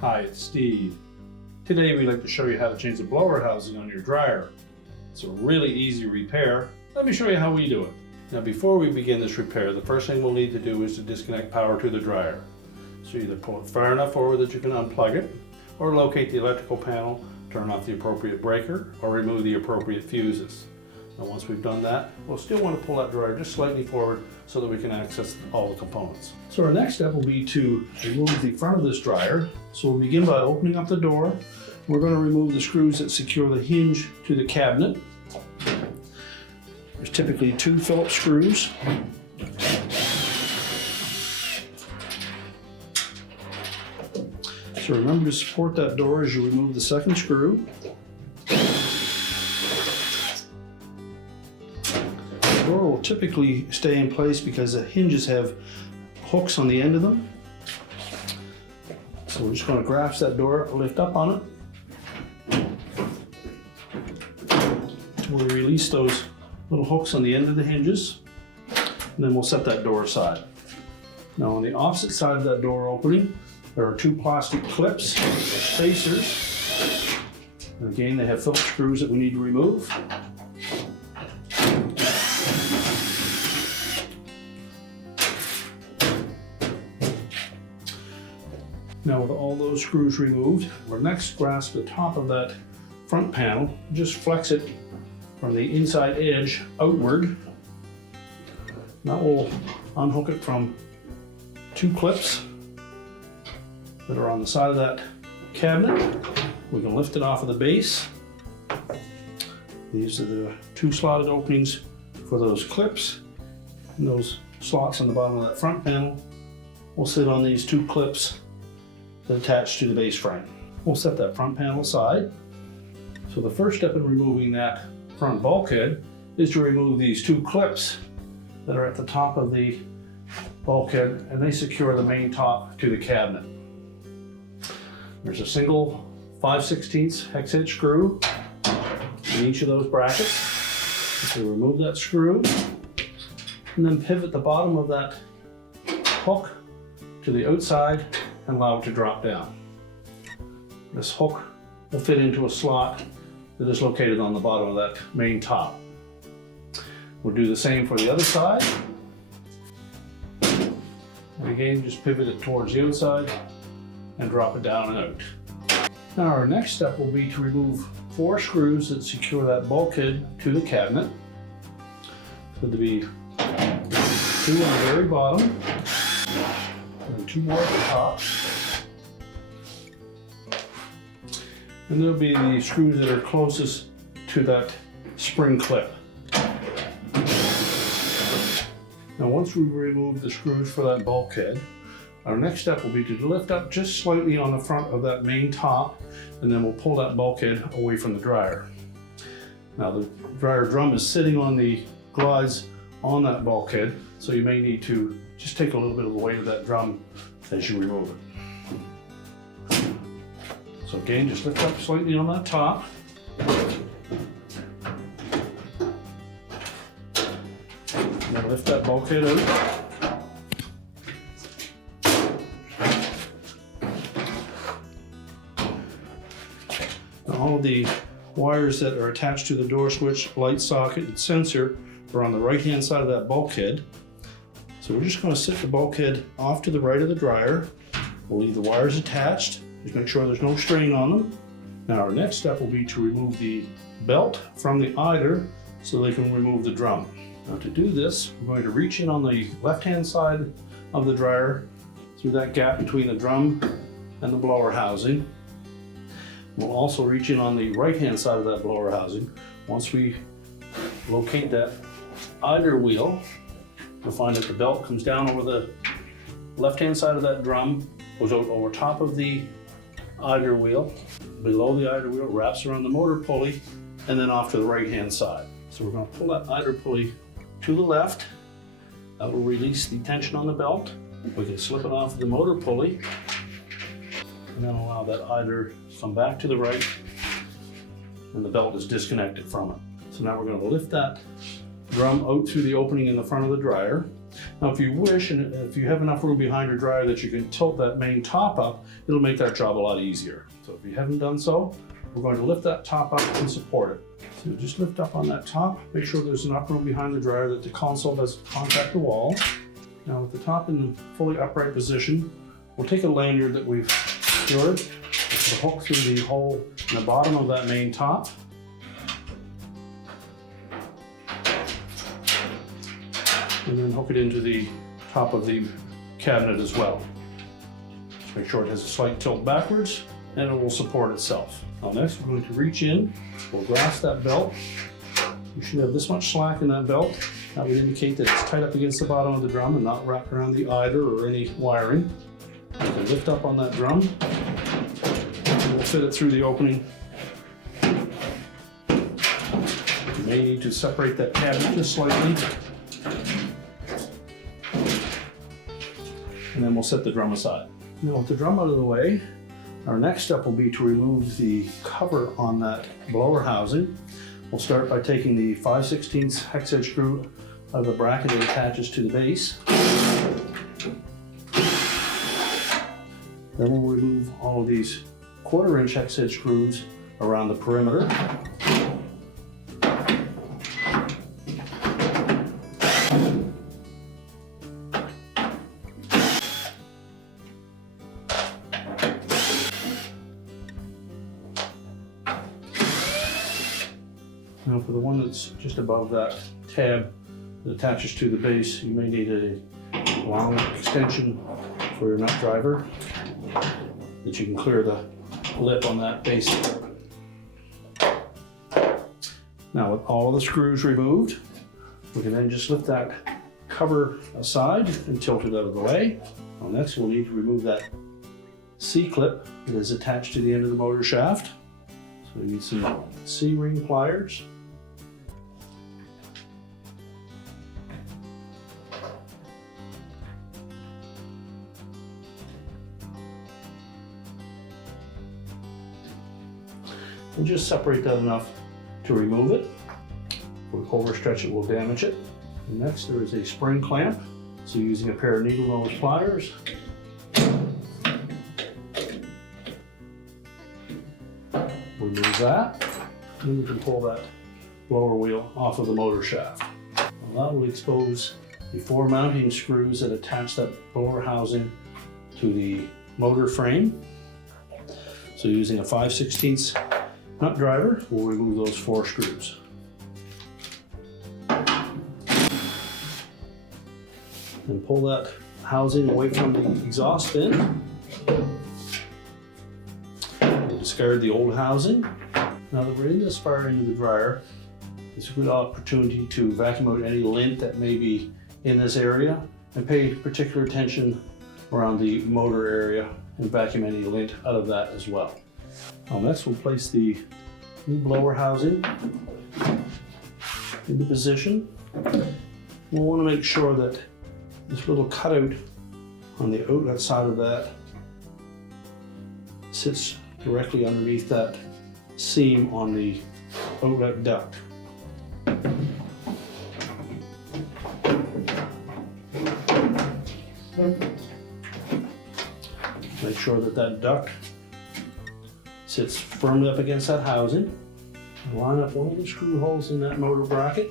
Hi, it's Steve. Today we'd like to show you how to change the blower housing on your dryer. It's a really easy repair. Let me show you how we do it. Now before we begin this repair, the first thing we'll need to do is to disconnect power to the dryer. So either pull it far enough forward that you can unplug it, or locate the electrical panel, turn off the appropriate breaker, or remove the appropriate fuses. Now once we've done that, we'll still want to pull that dryer just slightly forward so that we can access all the components. So our next step will be to remove the front of this dryer. So we'll begin by opening up the door. We're going to remove the screws that secure the hinge to the cabinet. There's typically 2 Phillips screws. So remember to support that door as you remove the second screw. The door will typically stay in place because the hinges have hooks on the end of them. So we're just going to grasp that door, lift up on it. We'll release those little hooks on the end of the hinges, and then we'll set that door aside. Now on the opposite side of that door opening, there are 2 plastic clips, spacers. And again, they have Phillips screws that we need to remove. Now with all those screws removed, we'll next grasp the top of that front panel, just flex it from the inside edge outward. That will unhook it from 2 clips that are on the side of that cabinet. We can lift it off of the base. These are the 2 slotted openings for those clips, and those slots on the bottom of that front panel will sit on these 2 clips that attach to the base frame. We'll set that front panel aside. So the first step in removing that front bulkhead is to remove these 2 clips that are at the top of the bulkhead, and they secure the main top to the cabinet. There's a single 5/16 hexhead screw in each of those brackets. So remove that screw and then pivot the bottom of that hook to the outside and allow it to drop down. This hook will fit into a slot that is located on the bottom of that main top. We'll do the same for the other side. And again, just pivot it towards the outside and drop it down and out. Now our next step will be to remove 4 screws that secure that bulkhead to the cabinet. So there'll be 2 on the very bottom and 2 more at the top. And there'll be the screws that are closest to that spring clip. Now once we've removed the screws for that bulkhead, our next step will be to lift up just slightly on the front of that main top, and then we'll pull that bulkhead away from the dryer. Now the dryer drum is sitting on the glides on that bulkhead, so you may need to just take a little bit of the weight of that drum as you remove it. So again, just lift up slightly on that top. Now lift that bulkhead out. All of the wires that are attached to the door switch, light socket, and sensor are on the right-hand side of that bulkhead. So we're just going to sit the bulkhead off to the right of the dryer. We'll leave the wires attached. Just make sure there's no strain on them. Now our next step will be to remove the belt from the idler so they can remove the drum. Now to do this, we're going to reach in on the left-hand side of the dryer through that gap between the drum and the blower housing. We'll also reach in on the right-hand side of that blower housing. Once we locate that idler wheel, you'll find that the belt comes down over the left-hand side of that drum, goes out over top of the idler wheel, below the idler wheel, wraps around the motor pulley, and then off to the right-hand side. So we're going to pull that idler pulley to the left. That will release the tension on the belt. We can slip it off the motor pulley, and then allow that idler to come back to the right, and the belt is disconnected from it. So now we're going to lift that drum out through the opening in the front of the dryer. Now, if you wish, and if you have enough room behind your dryer that you can tilt that main top up, it'll make that job a lot easier. So if you haven't done so, we're going to lift that top up and support it. So just lift up on that top, make sure there's enough room behind the dryer that the console doesn't contact the wall. Now with the top in the fully upright position, we'll take a lanyard that we've secured, put a hook through the hole in the bottom of that main top. And then hook it into the top of the cabinet as well. Just make sure it has a slight tilt backwards and it will support itself. Now next we're going to reach in, we'll grasp that belt. You should have this much slack in that belt. That would indicate that it's tight up against the bottom of the drum and not wrapped around the idler or any wiring. You can lift up on that drum and we'll fit it through the opening. You may need to separate that cabinet just slightly. And then we'll set the drum aside. Now with the drum out of the way, our next step will be to remove the cover on that blower housing. We'll start by taking the 5/16 hex head screw out of the bracket that attaches to the base. Then we'll remove all of these 1/4 inch hex head screws around the perimeter. Now for the one that's just above that tab that attaches to the base, you may need a long extension for your nut driver that you can clear the lip on that base. Now with all of the screws removed, we can then just lift that cover aside and tilt it out of the way. Now next we'll need to remove that C-clip that is attached to the end of the motor shaft. So you need some C-ring pliers. And just separate that enough to remove it. If we overstretch it, we'll damage it. And next there is a spring clamp. So using a pair of needle nose pliers, remove that, and we can pull that blower wheel off of the motor shaft. Now that will expose the 4 mounting screws that attach that blower housing to the motor frame. So using a 5/16 nut driver, we'll remove those 4 screws. And pull that housing away from the exhaust bin. We'll discard the old housing. Now that we're in this far into the dryer, it's a good opportunity to vacuum out any lint that may be in this area and pay particular attention around the motor area and vacuum any lint out of that as well. Next we'll place the new blower housing into position. We'll want to make sure that this little cutout on the outlet side of that sits directly underneath that seam on the outlet duct. Make sure that that duct sits firmly up against that housing. Line up one of the screw holes in that motor bracket.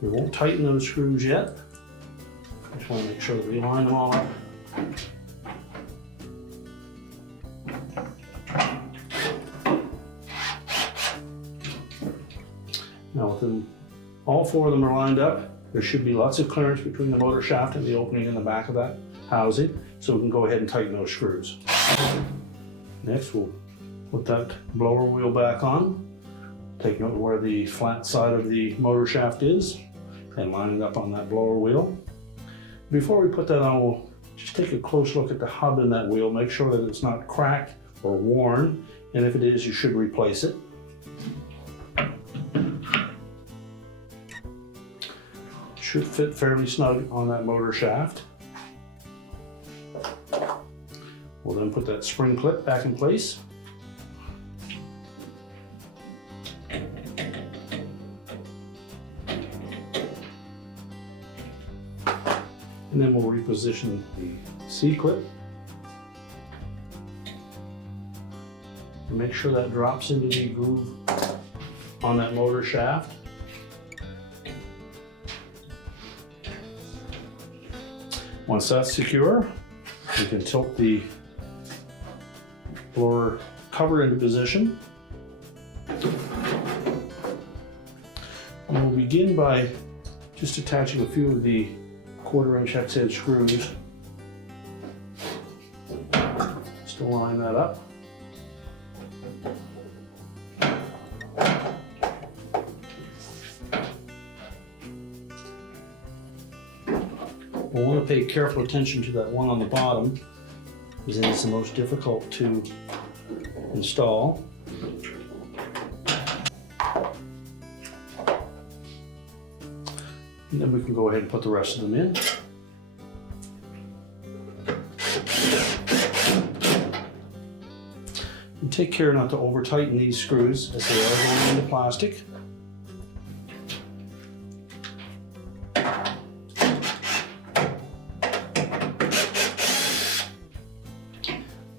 We won't tighten those screws yet. Just want to make sure that we line them all up. Now with them, all 4 of them are lined up, there should be lots of clearance between the motor shaft and the opening in the back of that housing, so we can go ahead and tighten those screws. Next we'll put that blower wheel back on, take note of where the flat side of the motor shaft is, and line it up on that blower wheel. Before we put that on, we'll just take a close look at the hub in that wheel, make sure that it's not cracked or worn, and if it is, you should replace it. Should fit fairly snug on that motor shaft. We'll then put that spring clip back in place. And then we'll reposition the C-clip. And make sure that drops into the groove on that motor shaft. Once that's secure, you can tilt the blower cover into position. And we'll begin by just attaching a few of the 1/4" hex head screws. Just to line that up. We'll want to pay careful attention to that one on the bottom, because it's the most difficult to install. And then we can go ahead and put the rest of them in. And take care not to over tighten these screws, as they are going into plastic.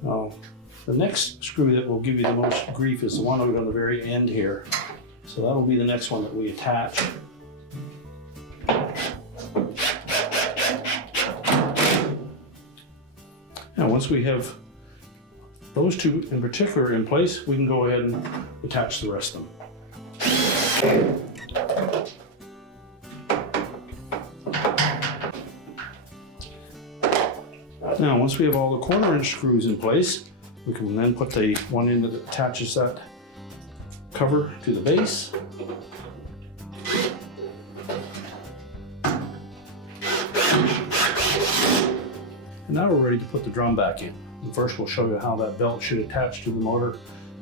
Now, the next screw that will give you the most grief is the one on the very end here. So that'll be the next one that we attach. Now, once we have those two in particular in place, we can go ahead and attach the rest of them. Now, once we have all the 1/4" screws in place, we can then put the one in that attaches that cover to the base. And now we're ready to put the drum back in. And first we'll show you how that belt should attach to the motor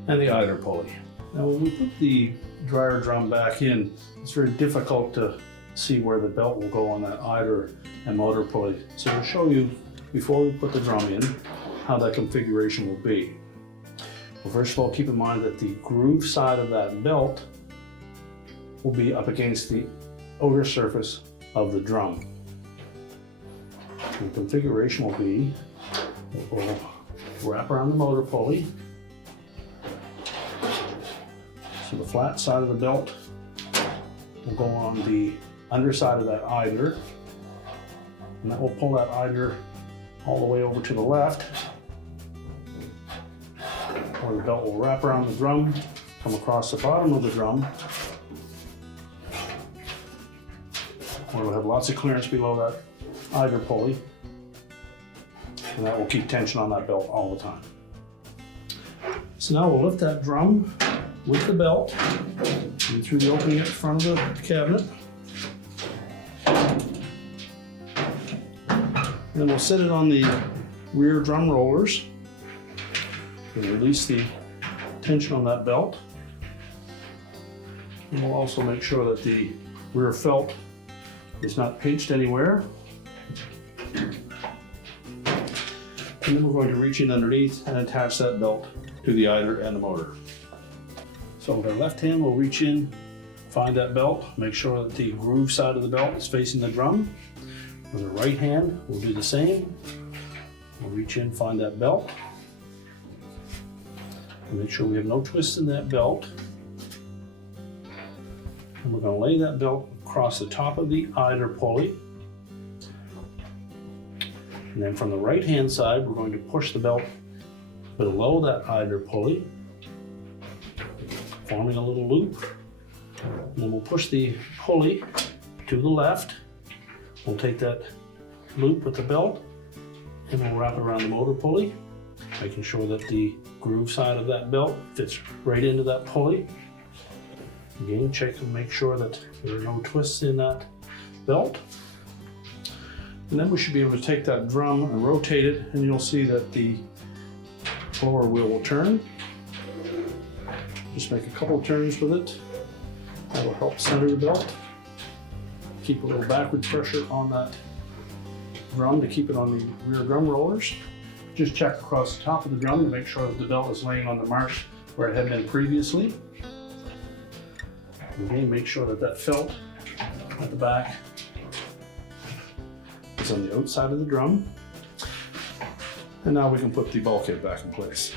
and the idler pulley. Now when we put the dryer drum back in, it's very difficult to see where the belt will go on that idler and motor pulley. So we'll show you, before we put the drum in, how that configuration will be. Well, first of all, keep in mind that the groove side of that belt will be up against the outer surface of the drum. The configuration will be, we'll wrap around the motor pulley. So the flat side of the belt will go on the underside of that idler, and that will pull that idler all the way over to the left, where the belt will wrap around the drum, come across the bottom of the drum, where we'll have lots of clearance below that idler pulley, and that will keep tension on that belt all the time. So now we'll lift that drum with the belt and through the opening at the front of the cabinet. And then we'll set it on the rear drum rollers and release the tension on that belt. And we'll also make sure that the rear felt is not pinched anywhere. And then we're going to reach in underneath and attach that belt to the idler and the motor. So with our left hand, we'll reach in, find that belt, make sure that the groove side of the belt is facing the drum. With the right hand, we'll do the same. We'll reach in, find that belt, and make sure we have no twists in that belt. And we're going to lay that belt across the top of the idler pulley. And then from the right hand side, we're going to push the belt below that idler pulley, forming a little loop. And then we'll push the pulley to the left. We'll take that loop with the belt and we'll wrap it around the motor pulley, making sure that the groove side of that belt fits right into that pulley. Again, check and make sure that there are no twists in that belt. And then we should be able to take that drum and rotate it, and you'll see that the blower wheel will turn. Just make a couple of turns with it. That will help center the belt. Keep a little backward pressure on that drum to keep it on the rear drum rollers. Just check across the top of the drum to make sure that the belt is laying on the marks where it had been previously. Again, make sure that that felt at the back is on the outside of the drum. And now we can put the bulkhead back in place.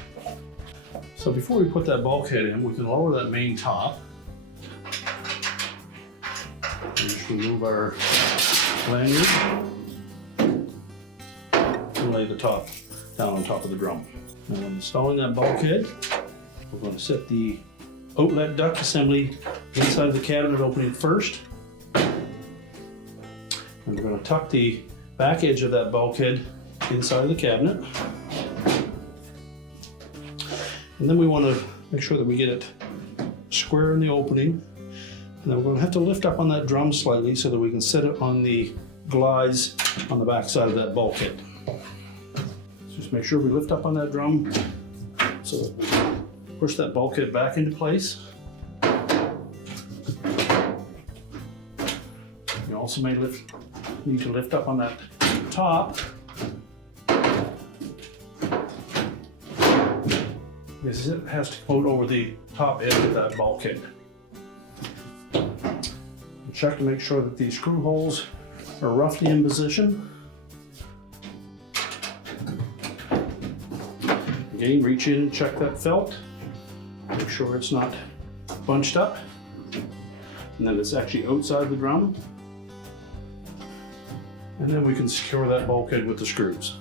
So before we put that bulkhead in, we can lower that main top. And just remove our lanyard and lay the top down on top of the drum. Now when installing that bulkhead, we're going to set the outlet duct assembly inside of the cabinet opening first. And we're going to tuck the back edge of that bulkhead inside of the cabinet. And then we want to make sure that we get it square in the opening. And then we're going to have to lift up on that drum slightly so that we can set it on the glides on the back side of that bulkhead. So just make sure we lift up on that drum so that we push that bulkhead back into place. You also may need to lift up on that top, because it has to float over the top edge of that bulkhead. Check to make sure that the screw holes are roughly in position. Again, reach in and check that felt. Make sure it's not bunched up and that it's actually outside the drum. And then we can secure that bulkhead with the screws.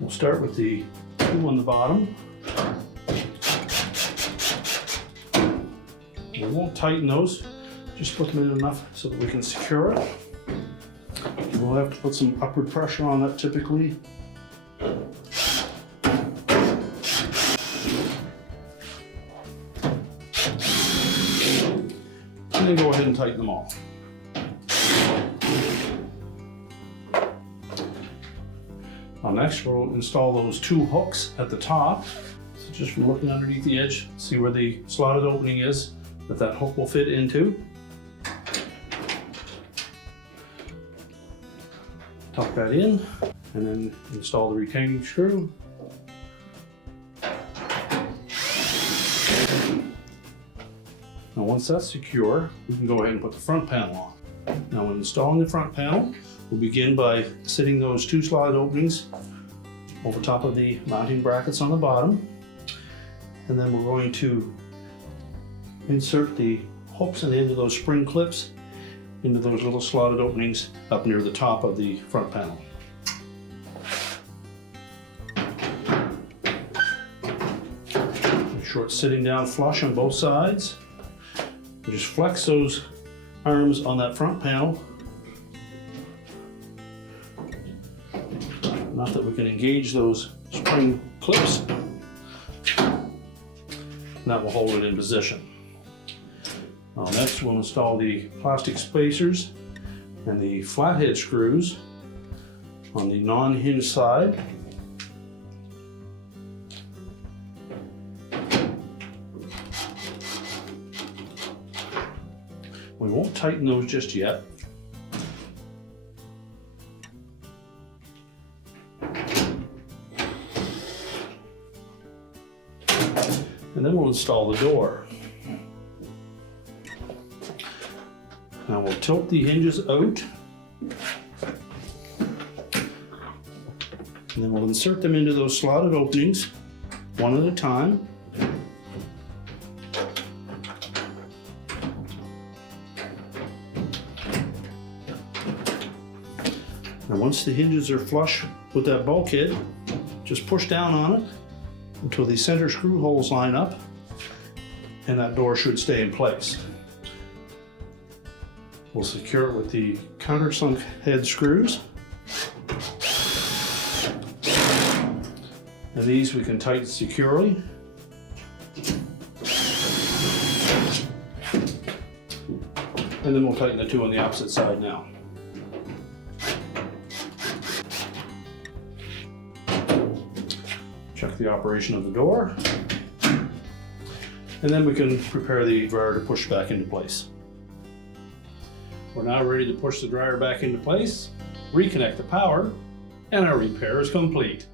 We'll start with the two on the bottom. We won't tighten those, just put them in enough so that we can secure it. We'll have to put some upward pressure on that typically. And then go ahead and tighten them all. Now next we'll install those two hooks at the top. So just from looking underneath the edge, see where the slotted opening is that hook will fit into. Tuck that in and then install the retaining screw. Now once that's secure, we can go ahead and put the front panel on. Now when installing the front panel, we'll begin by sitting those two slotted openings over top of the mounting brackets on the bottom. And then we're going to insert the hooks and the end of those spring clips into those little slotted openings up near the top of the front panel. Make sure it's sitting down flush on both sides. And just flex those arms on that front panel. Not that we can engage those spring clips. And that will hold it in position. Now next we'll install the plastic spacers and the flathead screws on the non-hinged side. We won't tighten those just yet. And then we'll install the door. Now we'll tilt the hinges out. And then we'll insert them into those slotted openings, one at a time. And once the hinges are flush with that bulkhead, just push down on it until the center screw holes line up, and that door should stay in place. We'll secure it with the countersunk head screws. And these we can tighten securely. And then we'll tighten the two on the opposite side now. Check the operation of the door. And then we can prepare the dryer to push back into place. We're now ready to push the dryer back into place, reconnect the power, and our repair is complete.